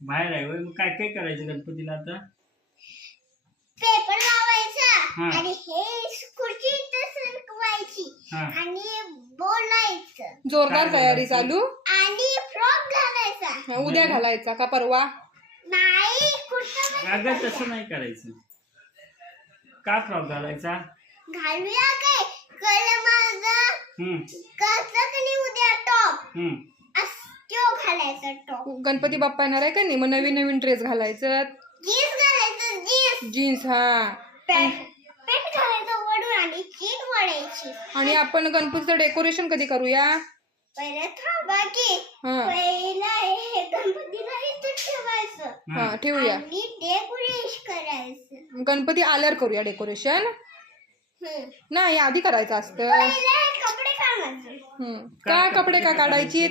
बाहेर आहे होय. मग काय काय करायचं गणपतीला आता? पेपर लावायचा हा. आणि हे खुर्ची इथं सरकवायची हा. आणि बोलायचं. जोरदार तयारी? चालू? आणि फ्रॉक घालायचा. हा, उद्या घालायचा का परवा? नाही कुठं अगं तसं नाही करायचं. का फ्रॉक घालायचा? घालूया काय? कल माझा हम्म. कसं कधी उद्या टॉप? हम्म. तो घालायचा टॉप गणपती बाप्पा येणार आहे का नाही? मग नवीन नवीन ड्रेस घालायचं. जीन्स घालायचं जीन्स जीन्स हा. पॅन्ट पॅन्ट घालायचं वडून आणि चीन वडायची आणि आपण गणपतीचं डेकोरेशन कधी करूया? पहिले थांबा की. हा. पहिला हे गणपतीला इथे ठेवायचं. हा. ठेवूया. आणि डेकोरेशन करायचं. गणपती आल्यावर करूया डेकोरेशन हम्म. नाही आधी करायचं असतं. पहिला हे कपडे काढायचे. हम्म. का कपडे का काढायची?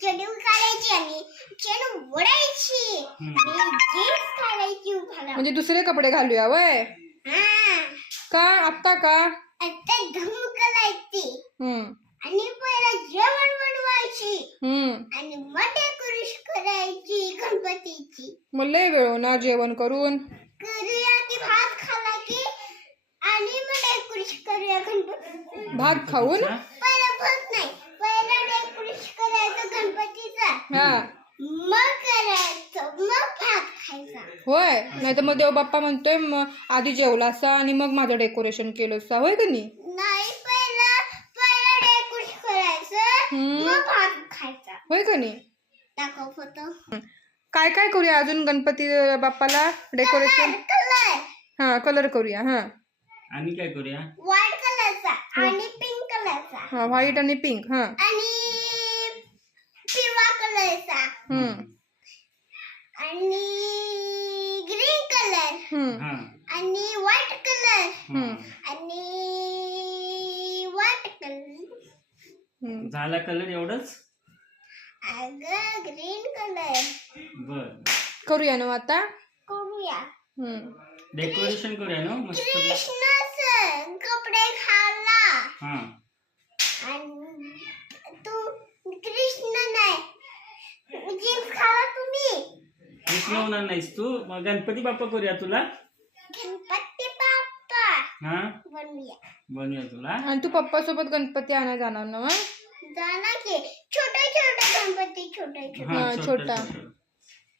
चेन काढायची आणि चेन ओढायची. हम्म. आणि जीन्स घालायची उभाला म्हणजे दुसरे कपडे घालूया वय? हा. का? आत्ता का? आता धमक लायची. हम्म. आणि पहिला जेवण बनवायची. हम्म. आणि मग डेकोरेशन करायची गणपतीची. मग लय वेळ ना जेवण करून. करूया ती भात खाला की आणि मग डेकोरेशन करूया गणपतीचं. भात खाऊन हा? पहिला भात नाही पहिला डेकोरेशन करायचं गणपतीचा हा. मग करायचं मग भात खायचा. होय. नाही तर मग देव बाप्पा म्हणतोय मग आधी जेवला असा आणि मग माझं डेकोरेशन केलं असा. होय का नाही? नाही पहिला पहिला डेकोरेशन करायचं. हम्म. मग भात खायचा. होय का नाही? दाखव फोटो काय काय करूया अजून गणपती बाप्पाला डेकोरेशन कलर हा कलर करूया हा. आणि काय करूया? व्हाईट कलरचा आणि पिंक कलरचा हा व्हाईट आणि पिंक हा आणि पिवळा कलरचा हम्म आणि ग्रीन कलर. हम्म. आणि व्हाईट कलर. हम्म. आणि व्हाईट कलर. हम्म. झाला कलर एवढंच? अगं ग्रीन कलर. बर. करूया ना आता? करूया. हम्म. डेकोरेशन करूया ना? मस्त. कृष्णाचं कपडे घाला हा आणि तू कृष्ण नाही जीन्स घाला तुम्ही होणार नाहीस तू? मग गणपती बाप्पा करूया तुला? गणपती बाप्पा. हा? बनवूया बनूया तुला. आणि तू पप्पा सोबत गणपती आणा जाणार ना मग? जाना की. छोटे छोटे गणपती छोटे छोटे. हा, छोटा छोटा. छोटा.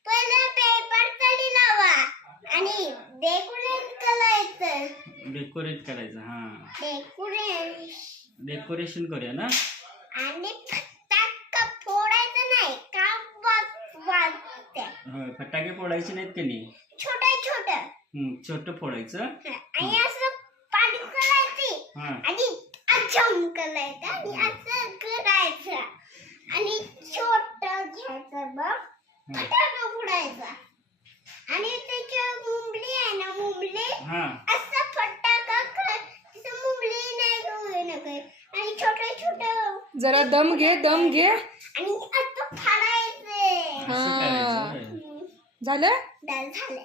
पहिला पेपर तरी लावा. आणि डेकोरेट करायचं. डेकोरेट करायचं हा. डेकोरेट डेकोरेशन करूया ना आणि फटाका फोडायचं नाही का वाज वाजते होय फटाके फोडायचे नाहीत का नाही? छोटे छोटे. हम्म, छोटं फोडायचं? आणि असं पाणी करायची हा. आणि अजम करायचं आणि असं करायचं. आणि छोट घ्यायचं बघ. फटाका फोडायचा. आणि त्याच्या मुंबली आहे ना मुंबली? हा. असं फटाका क- असं मुंबली नाही गं, नको आणि छोटे छोटे. जरा दम घे दम घे. आणि असं फाडायचे. असं करायचं होय. हम्म, झालं? झालं.